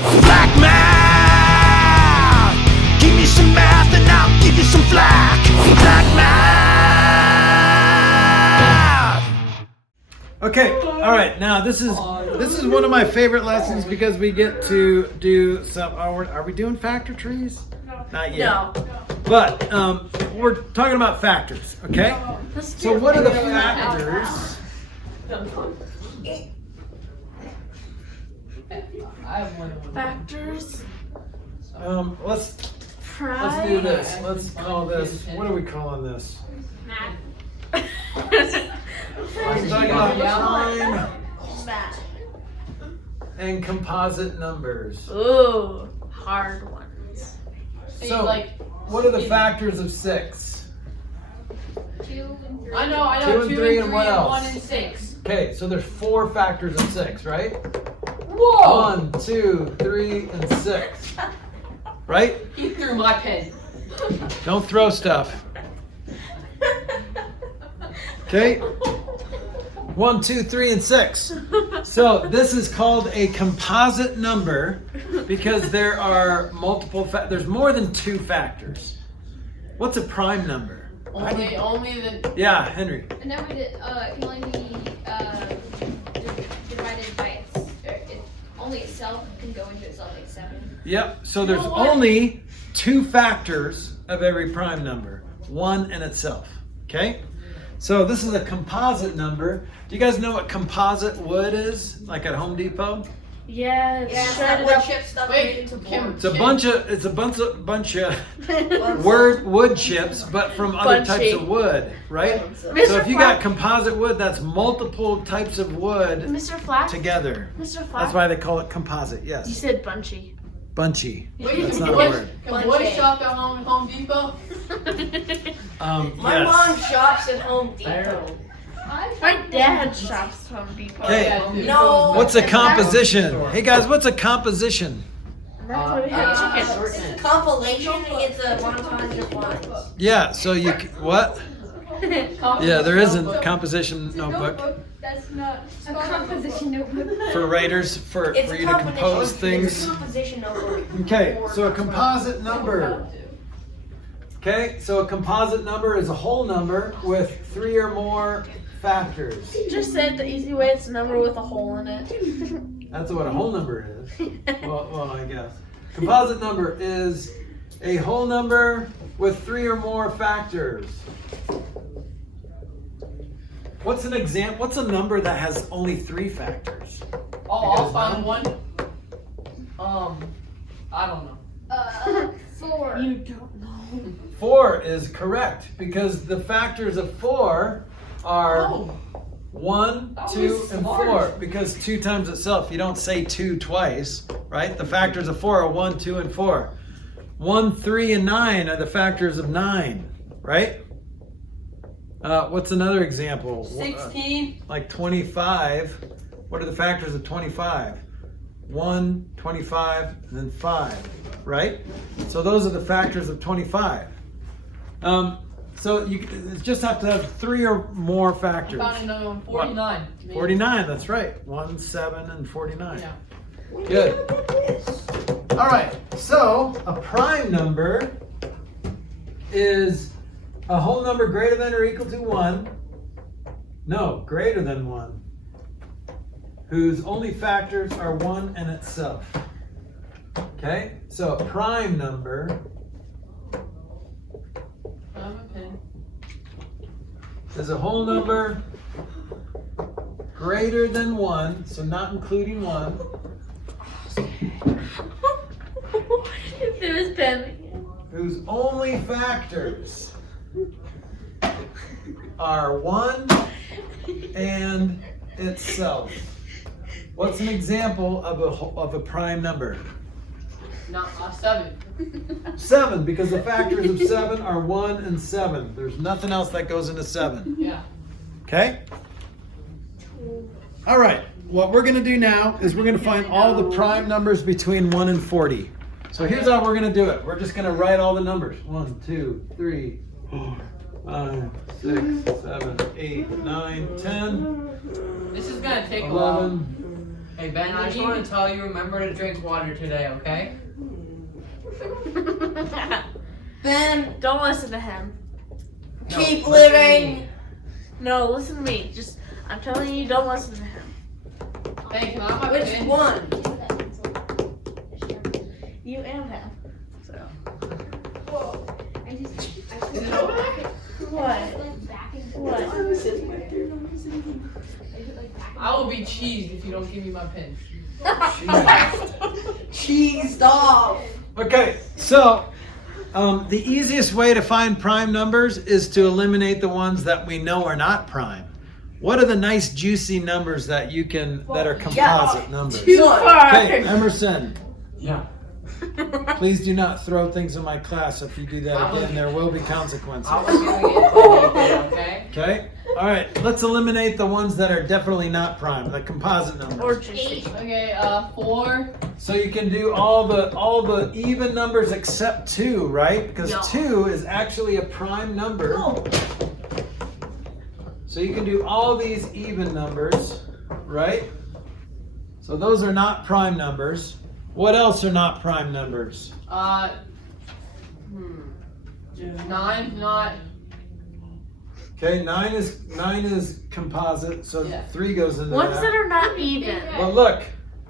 Flack math! Give me some math and I'll give you some flack. Flack math! Okay, all right. Now this is one of my favorite lessons because we get to do some. Are we doing factor trees? Not yet. No. But we're talking about factors. Okay. So what are the factors? Factors. Let's do this. Let's call this. What are we calling this? I'm talking about prime and composite numbers. Ooh, hard ones. So, what are the factors of 6? 2 and 3. I know. 2 and 3 and what else? 1 and 6. Okay, so there's 4 factors of 6, right? Whoa! 1, 2, 3, and 6. Right? He threw my pen. Don't throw stuff. Okay? 1, 2, 3, and 6. So this is called a composite number because there are multiple there's more than 2 factors. What's a prime number? Only the. Yeah, Henry. A number that can only be divided by only itself can go into itself like 7. Yep. So there's only 2 factors of every prime number. 1 and itself. Okay? So this is a composite number. Do you guys know what composite wood is? Like at Home Depot? Yeah, Yeah, shredded wood up. chip stuff Wait, made into Kim. boards. It's a bunch of wood chips, but from other types of wood, right? So if you got composite wood, that's multiple types of wood Mr. Flack. together. Mr. Flack. That's why they call it composite. You Yes, said bunchy. bunchy. Wait, That's can not a boys, word. can boys shop at Home Depot? My Yes. mom shops at Home Depot. My dad shops Home Depot. Okay. No. What's a composition? Hey guys, what's a composition? That's why we have chicken. It's a compilation. It's a montage of lines. Yeah. So what? Yeah, there isn't a composition notebook That's not a composition notebook. for writers for It's you to compose things. It's a composition notebook. Okay, so a composite number. Okay, so a composite number is a whole number with 3 or more factors. Just said the easy way. It's a number with a hole in it. That's what a whole number is. Well, I guess. Composite number is a whole number with 3 or more factors. What's an example? What's a number that has only 3 factors? Oh, I'll find one. I don't know. 4. You don't know. 4 is correct because the factors of 4 are 1, 2, and 4. Because 2 times itself, you don't say 2 twice, right? The factors of 4 are 1, 2, and 4. 1, 3, and 9 are the factors of 9, right? What's another example? 16. Like 25. What are the factors of 25? 1, 25, and then 5, right? So those are the factors of 25. So you just have to have 3 or more factors. I found another one. 49. 49, that's right. 1, 7, and 49. Yeah. Good. All right, so a prime number is a whole number greater than or equal to 1. No, greater than 1. Whose only factors are 1 and itself. Okay, so a prime number I have a pen. is a whole number greater than 1, so not including 1. There was pen. Whose only factors are 1 and itself. What's an example of a prime number? No, 7. 7, because the factors of 7 are 1 and 7. There's nothing else that goes into 7. Yeah. Okay? All right. What we're going to do now is we're going to find all the prime numbers between 1 and 40. So here's how we're going to do it. We're just going to write all the numbers. 1, 2, 3, 4, 5, 6, 7, 8, 9, 10, This is gonna take a while. 11, Hey Ben, I just want to tell you, remember to drink water today, okay? Ben, Don't listen to him. No, keep listen to living. me. No, listen to me. Just, I'm telling you, don't listen to him. Hey, can I have my Which pen? one? You and him. So. Is it over there? What? What? I will be cheesed if you don't give me my pen. Cheesed off. Okay, so the easiest way to find prime numbers is to eliminate the ones that we know are not prime. What are the nice juicy numbers that you can that are composite numbers? Too far. Okay, Emerson, Yeah. please do not throw things in my class. If you do that again, there will be consequences. I was giving it okay? Okay? All right, let's eliminate the ones that are definitely not prime, the composite Or numbers. juicy. Okay, 4. So you can do all the even numbers except 2, right? Because Yeah. 2 is actually a prime number. No. So you can do all these even numbers, right? So those are not prime numbers. What else are not prime numbers? 9, not. Okay, 9 is composite, so Yeah. 3 goes into Ones that that. are not even. But look,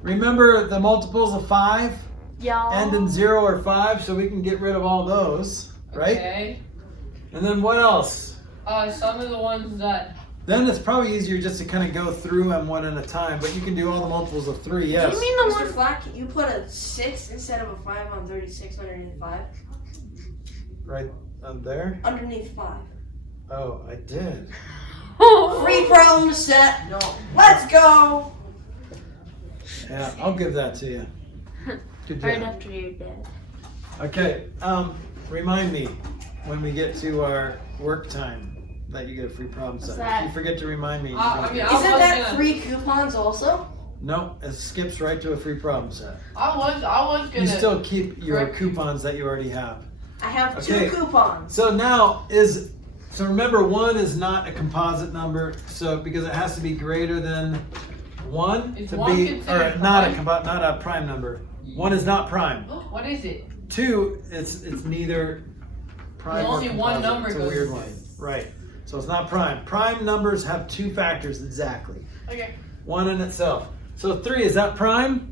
remember the multiples of 5 Y'all. end in 0 or 5, so we can get rid of all those, right? Okay. And then what else? Some of the ones that. Then it's probably easier just to kind of go through them one at a time, but you can do all the multiples of 3, yes. You mean the Mr. one? Flack, you put a 6 instead of a 5 on 36 underneath 5? Right there? Underneath 5. Oh, I did. Free problem set. No. Let's go. Yeah, I'll give that to you. Good Right job. after you're dead. Okay, remind me when we get to our work time that you get a free problem set. that? If you forget to remind me. you I don't mean, get it. Isn't was that gonna- 3 coupons also? No, it skips right to a free problem set. I was gonna. You still keep your Correct. coupons that you already have. I have Okay. 2 coupons. So now so remember 1 is not a composite number, so because it has to be greater than 1 Is to 1 be, considered or not prime? not a prime number. 1 is not prime. What is it? 2, it's neither prime or Only one composite. number It's a goes weird in one. this. Right. So it's not prime. Prime numbers have 2 factors exactly. Okay. 1 in itself. So 3, is that prime?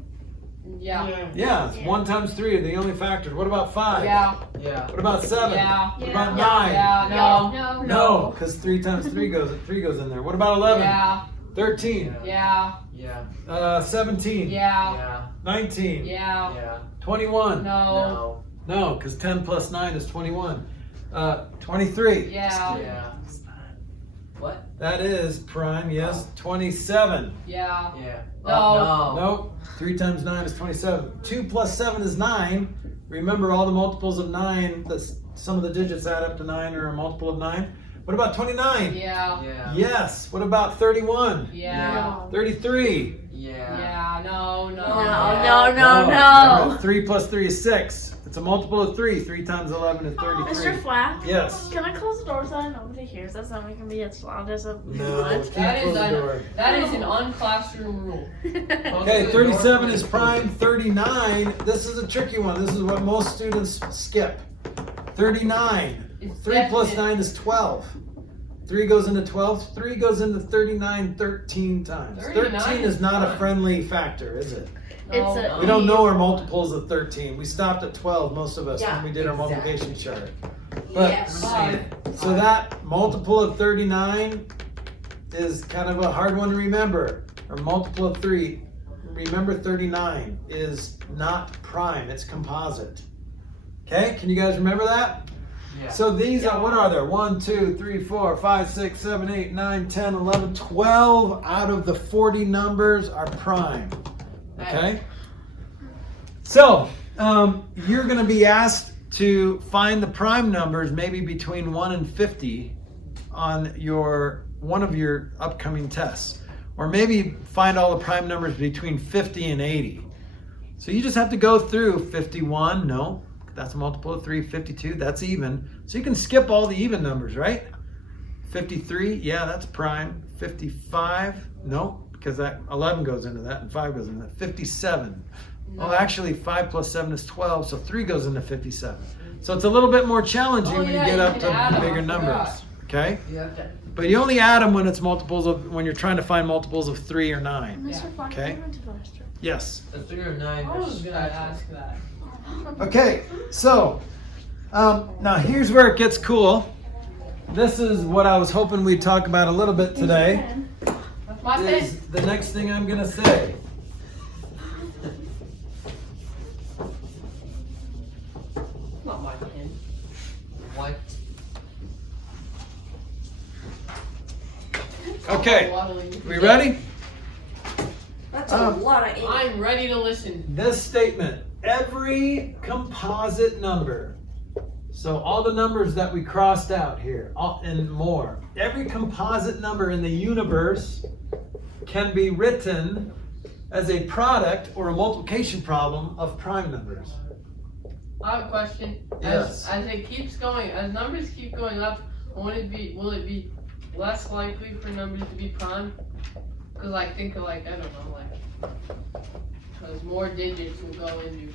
Yeah. Yeah, it's 1 times 3 are the only factors. What about 5? Yeah. Yeah. What about 7? Yeah. What about Yeah. 9? Yeah. No. No, because 3 times 3 goes in there. What about 11? Yeah. 13? Yeah. Yeah. 17? Yeah. Yeah. 19? Yeah. Yeah. 21? No. No, because 10 plus 9 is 21. 23? Yeah. Yeah. What? That is prime, yes. 27? Yeah. Yeah. No. Nope. 3 times 9 is 27. 2 plus 7 is 9. Remember all the multiples of 9, some of the digits add up to 9 or a multiple of 9. What about 29? Yeah. Yeah. Yes. What about 31? Yeah. 33? Yeah. Yeah. No. No. 3 plus 3 is 6. It's a multiple of 3. 3 times 11 is 33. Mr. Flack? Yes. Can I close the door so that nobody hears us and we can be as loud as a No, much? can't close the door. That is an unclassroom rule. Okay, 37 is prime. 39, this is a tricky one. This is what most students skip. 39. It's 3 plus definite. 9 is 12. 3 goes into 12. 3 goes into 39 13 times. 39 13 is not a friendly factor, is it? It's a- We don't know our multiples of 13. We stopped at 12, most of us, Yeah, when we did our exactly. multiplication chart. But- Yes. So that multiple of 39 is kind of a hard one to remember. Or multiple of 3. Remember 39 is not prime, it's composite. Okay, can you guys remember that? Yeah. So these are, what are there? 1, 2, 3, 4, 5, 6, 7, 8, 9, 10, 11, 12 out of the 40 numbers are prime. Okay? So, you're going to be asked to find the prime numbers maybe between 1 and 50 on one of your upcoming tests. Or maybe find all the prime numbers between 50 and 80. So you just have to go through 51, no, that's a multiple of 3, 52, that's even. So you can skip all the even numbers, right? 53, yeah, that's prime. 55, no, because because that 11 goes into that and 5 goes into that. 57. No. Oh, actually 5 plus 7 is 12, so 3 goes into 57. So it's a little bit more challenging when you yeah, get you up can add to 'em, bigger I numbers. forgot. Okay? You have to. But you only add them when it's multiples of, when you're trying to find multiples of 3 or 9. Mr. Flack, Okay. I went to the restroom. Yes. The 3 or 9. I was gonna ask that. Okay, so now here's where it gets cool. This is what I was hoping we'd talk about a little bit today. That's my pen. Is the next thing I'm gonna say. Not my pen. What? Okay, Waddling. we ready? That's a lot of ink. I'm ready to listen. This statement, every composite number, so all the numbers that we crossed out here, and more, every composite number in the universe can be written as a product or a multiplication problem of prime numbers. I have a question. Yes. As it keeps going, as numbers keep going up, will it be less likely for numbers to be prime? Because I think I don't know, because more digits will go into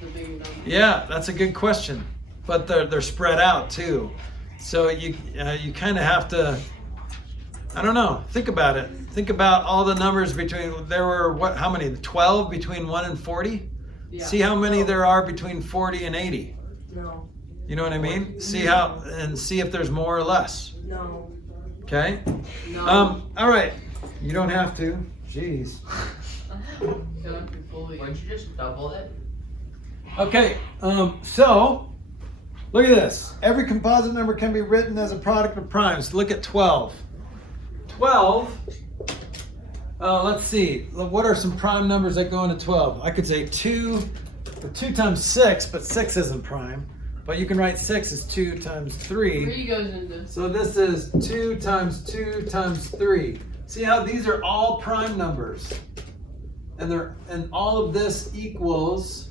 the bigger number. Yeah, that's a good question, but they're spread out too. So you kind of have to, I don't know, think about it. Think about all the numbers between, there were how many? 12 between 1 and 40? Yeah. See how many there are between 40 and 80. No. You know what I mean? See if there's more or less. No. Okay? No. All right. You don't have to. Jeez. Why'd you just double it? Okay, so look at this. Every composite number can be written as a product of primes. Look at 12. 12, let's see. What are some prime numbers that go into 12? I could say 2 times 6, but 6 isn't prime. But you can write 6 as 2 times 3. 3 goes into. So this is 2 times 2 times 3. See how these are all prime numbers. And all of this equals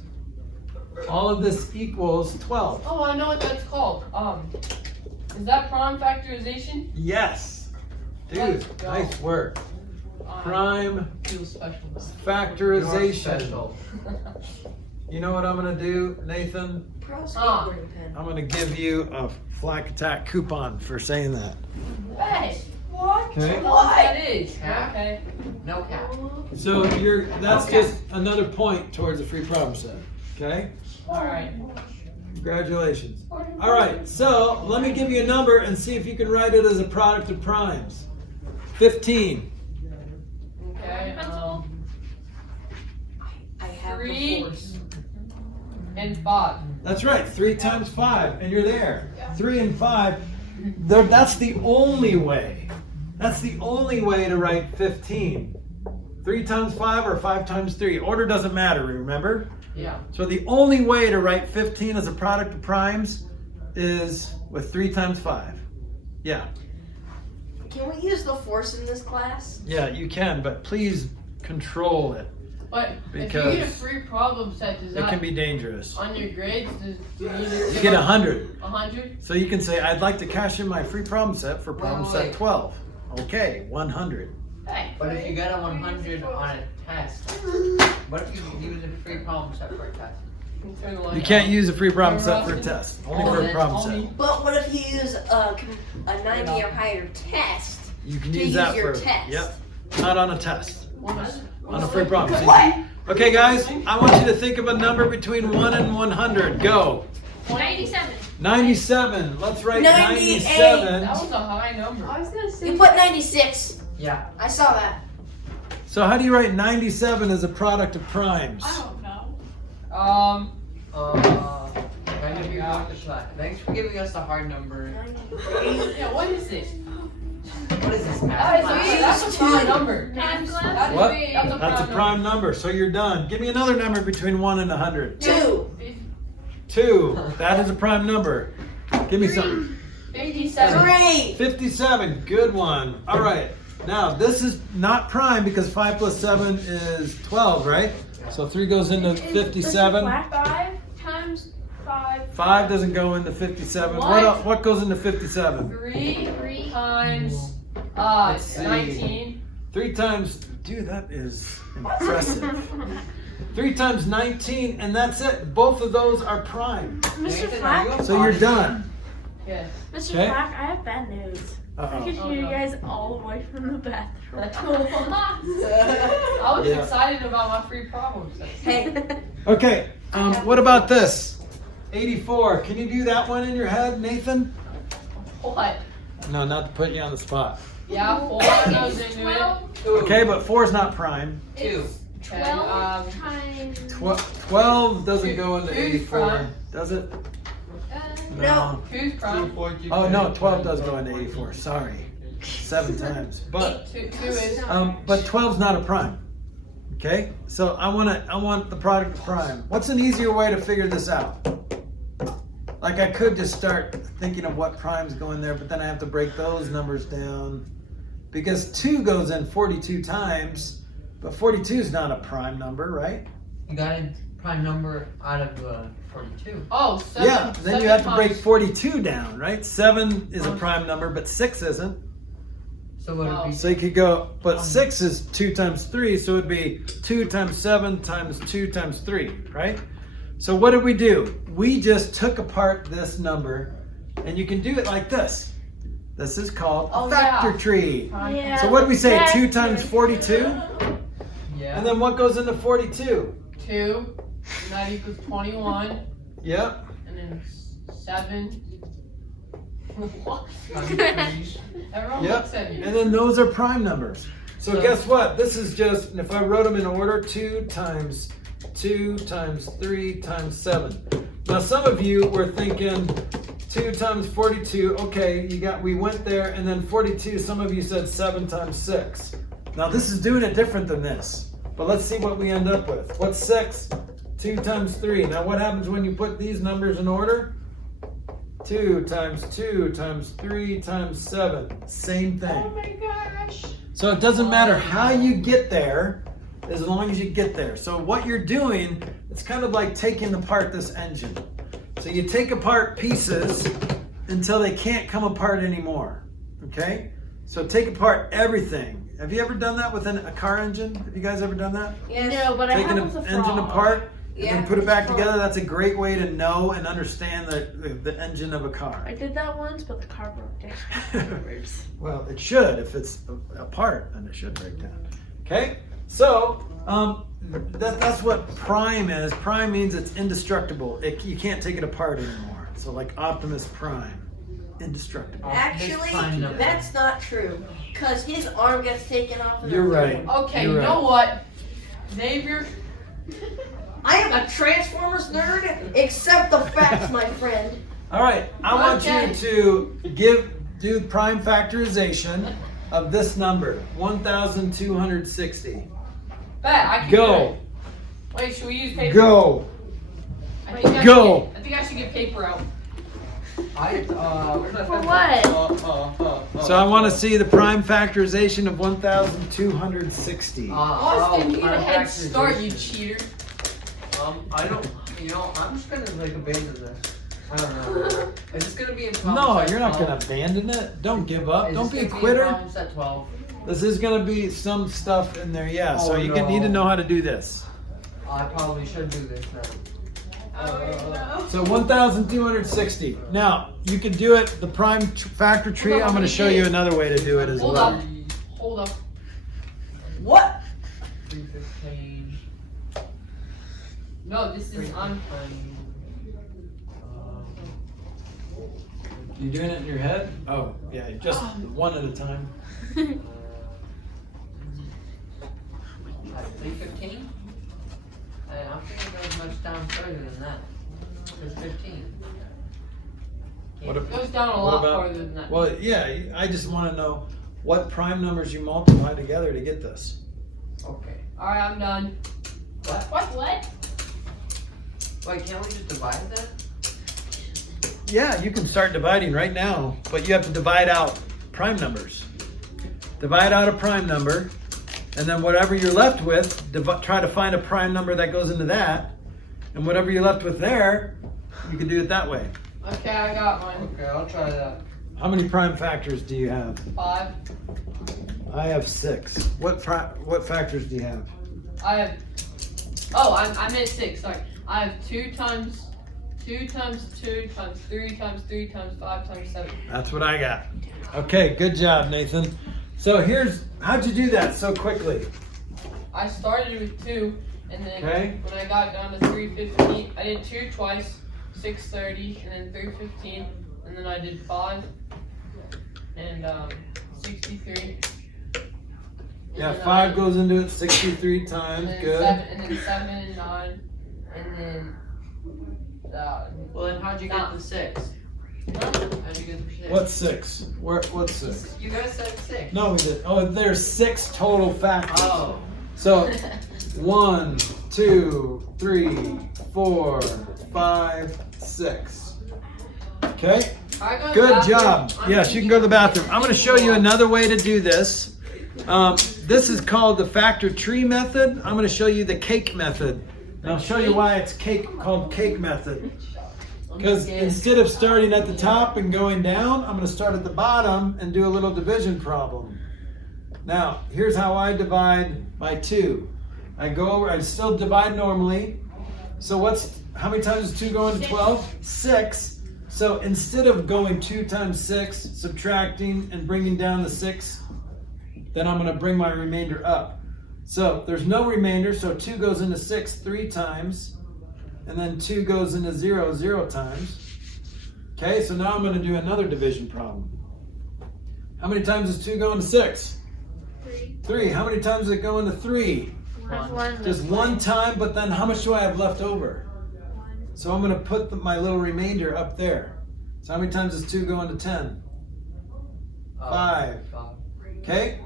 12. Oh, I know what that's called. Is that prime factorization? Yes. Dude, Let's go. nice work. Prime Feel special. factorization. Special. You know what I'm gonna do, Nathan? Pro skateboarding pen. I'm gonna give you a Flack Attack coupon for saying that. Hey, What? Okay. what that is? Okay. No cap. So that's Okay. just another point towards a free problem set. Okay? All right. Congratulations. All right, so let me give you a number and see if you can write it as a product of primes. 15. Okay. I have 3 the force. and 5. That's right, 3 times 5, and you're there. 3 and 5, that's the only way. That's the only way to write 15. 3 times 5 or 5 times 3. Order doesn't matter, remember? Yeah. So the only way to write 15 as a product of primes is with 3 times 5. Yeah. Can we use the force in this class? Yeah, you can, but please control it. But if you Because get a free problem set, does It that can be dangerous. on your grades? Do you need to You get 100. 100? So you can say, I'd like to cash in my free problem set for problem Wait, set wait. 12. Okay, 100. Hey. But if you get a 100 on a test, what if you use a free problem set for a test? Turn the light You can't on. use a free problem set for a test. Only for a then problem only- set. But what if you use a 90 or higher test? You can to use use that your for test. Yep. Not on a test. What? On a free problem. So What? Okay, guys, I want you to think of a number between 1 and 100. Go. 97. 97. Let's write 98. 97. That was a high number. I was gonna say. You put 96. Yeah. I saw that. So how do you write 97 as a product of primes? I don't know. Kind of you got the shot. Thanks for giving us the hard number. Yeah, what is this? What is this, That math is class? that's a prime number. Times class? That's What? That's a That's a prime number, so you're done. Give me another number between 1 and 100. 2. 2. That is a prime number. Give me something. 57. 3. 57. Good one. All right. Now, this is not prime because 5 plus 7 is 12, right? So 3 goes into 57. 5 times 5. 5 doesn't go into 57. What? What goes into 57? 3 3 times Let's see. 19. 3 times Dude, that is impressive. 3 times 19, and that's it. Both of those are prime. Mr. Nathan, Flack, are you So you're done. Yes. Mr. Okay. Flack, I have bad news. I Uh-oh. could hear you guys all the way from the bathroom. I was Yeah. excited about my free problem set. Hey, Okay, what about this? 84. Can you do that one in your head, Nathan? What? No, not putting you on the spot. Yeah, 4 goes into it. 12, Okay, but 4 is not prime. Two. it's Okay, 12 times. 12 doesn't go into Two's 84, prime. does it? No. Who's prime? Oh no, 12 does go into 84. Sorry, 7 times. But 2 is. but 12's not a prime. Okay, so I want the product of prime. What's an easier way to figure this out? Like I could just start thinking of what primes go in there, but then I have to break those numbers down because 2 goes in 42 times, but 42 is not a prime number, right? You got a prime number out of 42. Oh, 7. Yeah, then you have to break 42 down, right? 7 is a prime number, but 6 isn't. So would it be? So you could go, but 6 is 2 times 3, so it'd be 2 times 7 times 2 times 3, right? So what did we do? We just took apart this number, and you can do it like this. This is called a factor tree. Yeah, So what did we say, 2 factor. times 42? Yeah. And then what goes into 42? 2. And that equals 21. Yep. And then 7. What? Times Everyone Yep. looks at you. And then those are prime numbers. So So- guess what? This is just, if I wrote them in order, 2 times 2 times 3 times 7. Now some of you were thinking 2 times 42, okay, we went there, and then 42, some of you said 7 times 6. Now this is doing it different than this, but let's see what we end up with. What's 6? 2 times 3. Now what happens when you put these numbers in order? 2 times 2 times 3 times 7. Same thing. Oh my gosh. So it doesn't matter how you get there, as long as you get there. So what you're doing, it's kind of like taking apart this engine. So you take apart pieces until they can't come apart anymore. Okay? So take apart everything. Have you ever done that with a car engine? Have you guys ever done that? yes. No, but I Taking have an with a engine frog. apart and Yeah, then put it back it's together. That's a great way to know and understand the engine of a car. I did that once, but the car broke down afterwards. Well, it should. If it's apart, then it should break down. Okay? So, that's what prime is. Prime means it's indestructible. You can't take it apart anymore. So like Optimus Prime, indestructible. Actually, prime number. that's not true. Because his arm gets taken off. And You're the right. one. Okay, You're you know what? Xavier, I am a Transformers nerd, except the facts, my friend. All right, I want Okay. you to do prime factorization of this number, 1,260. bet I can Go. do it. Wait, should we use paper? Go. I think I Go. should get- I think I should get paper out. Where's my For pencil? what? So I want to see the prime factorization of 1,260. Austin, you get a prime head start, factorization. you cheater. I don't, I'm just gonna like abandon this. I don't know. Is this gonna be in problem No, set you're not 12? going to abandon it. Don't give up. Is Don't this be a gonna in quitter. problem set 12? This is going to be some stuff in there, yeah. So Oh, you no. need to know how to do this. I probably should do this now. So 1,260. Now, you can do it, the prime factor tree. Hold on, I'm going to let me show see you it. another way to do it as Hold well. up. Hold up. What? 315. No, this is on. You doing it in your head? Oh, yeah, just one at a time. 315? I'm thinking it goes much down further than that. There's 15. What It goes down a what lot about- farther than that. Well, yeah, I just want to know what prime numbers you multiply together to get this. Okay. Alright, I'm done. What? What? Wait, can't we just divide that? Yeah, you can start dividing right now, but you have to divide out prime numbers. Divide out a prime number, and then whatever you're left with, try to find a prime number that goes into that, and whatever you're left with there, you can do it that way. Okay, I got one. Okay, I'll try that. How many prime factors do you have? 5. I have 6. What factors do you have? I have. Oh, I meant 6. Sorry. I have 2 times 2 times 2 times 3 times 3 times 5 times 7. That's what I got. Okay, good job, Nathan. So how'd you do that so quickly? I started with 2, and then Okay. when I got down to 315, I did 2 twice, 630, and then 315, and then I did 5 and 63. Yeah, And then 5 goes into it 63 times. and then Good. 7, and then 7 and 9, and then. Well, then how'd you get the 6? How'd you get the 6? What's 6? What's 6? You guys said 6. No, we did. Oh, there's 6 total factors. Oh. So 1, 2, 3, 4, 5, 6. Okay. I go to the Good bathroom. job. I'm Yes, you can go to the bathroom. I'm going to show you another way to do this. This is called the factor tree method. I'm going to show you the cake method. And I'll show you why it's called cake method. Because instead of starting at the top and going down, I'm going to start at the bottom and do a little division problem. Now, here's how I divide by 2. I go over, I still divide normally. So how many times does 2 go into 12? 6. So instead of going 2 times 6, subtracting and bringing down the 6, then I'm going to bring my remainder up. So there's no remainder, so 2 goes into 6 3 times, and then 2 goes into 0 0 times. Okay, so now I'm going to do another division problem. How many times does 2 go into 6? 3. How many times does it go into 3? Just 1 time, but then how much do I have left over? So I'm going to put my little remainder up there. So how many times does 2 go into 10? 5. Okay,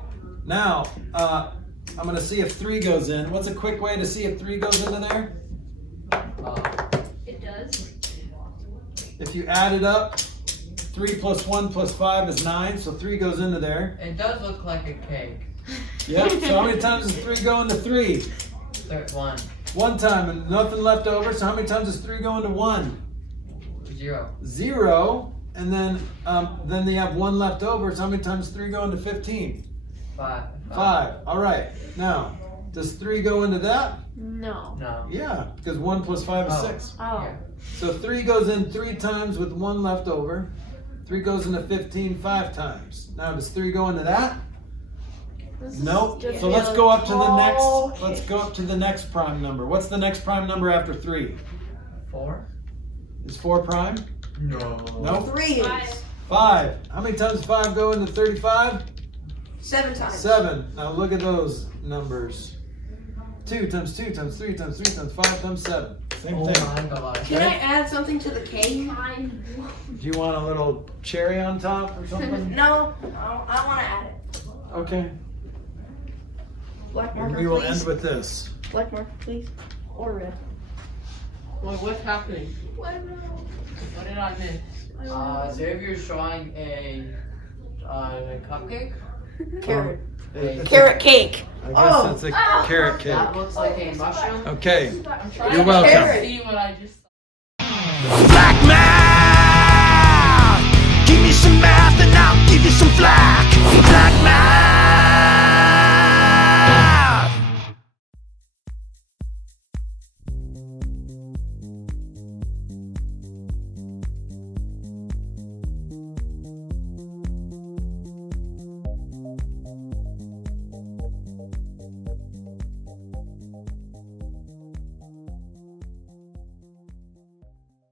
now I'm going to see if 3 goes in. What's a quick way to see if 3 goes into there? It does. If you add it up, 3 plus 1 plus 5 is 9, so 3 goes into there. It does look like a cake. Yep, so how many times does 3 go into 3? 1. 1 time, and nothing left over, so how many times does 3 go into 1? 0. 0, and then they have 1 left over, so how many times does 3 go into 15? 5. 5. All right, now, does 3 go into that? No. No. Yeah, because 1 plus 5 is Oh. 6. Oh. Yeah. So 3 goes in 3 times with 1 left over. 3 goes into 15 5 times. Now, does 3 go into that? Nope. just So let's really go up to the next. tall Let's go up to the next prime number. What's the next prime number after 3? 4? Is 4 prime? No. No. 3 is 5. How many times does 5 go into 35? 7 times. 7. Now look at those numbers. 2 times 2 times 3 times 3 times 5 times 7. Same Oh thing. my god. Can I add something to the cake? Do you want a little cherry on top or something? No, I want to add it. Okay. Black And marker, we will please. end with this. Black marker, please. Or red. What's happening? What did I miss? Xavier's showing a cupcake. Carrot. It's Carrot cake. I guess Oh. it's a carrot cake. That looks like a mushroom. Okay. I'm trying You're to welcome. see what I just Black man, give me some math and I'll give you some flack. Black man.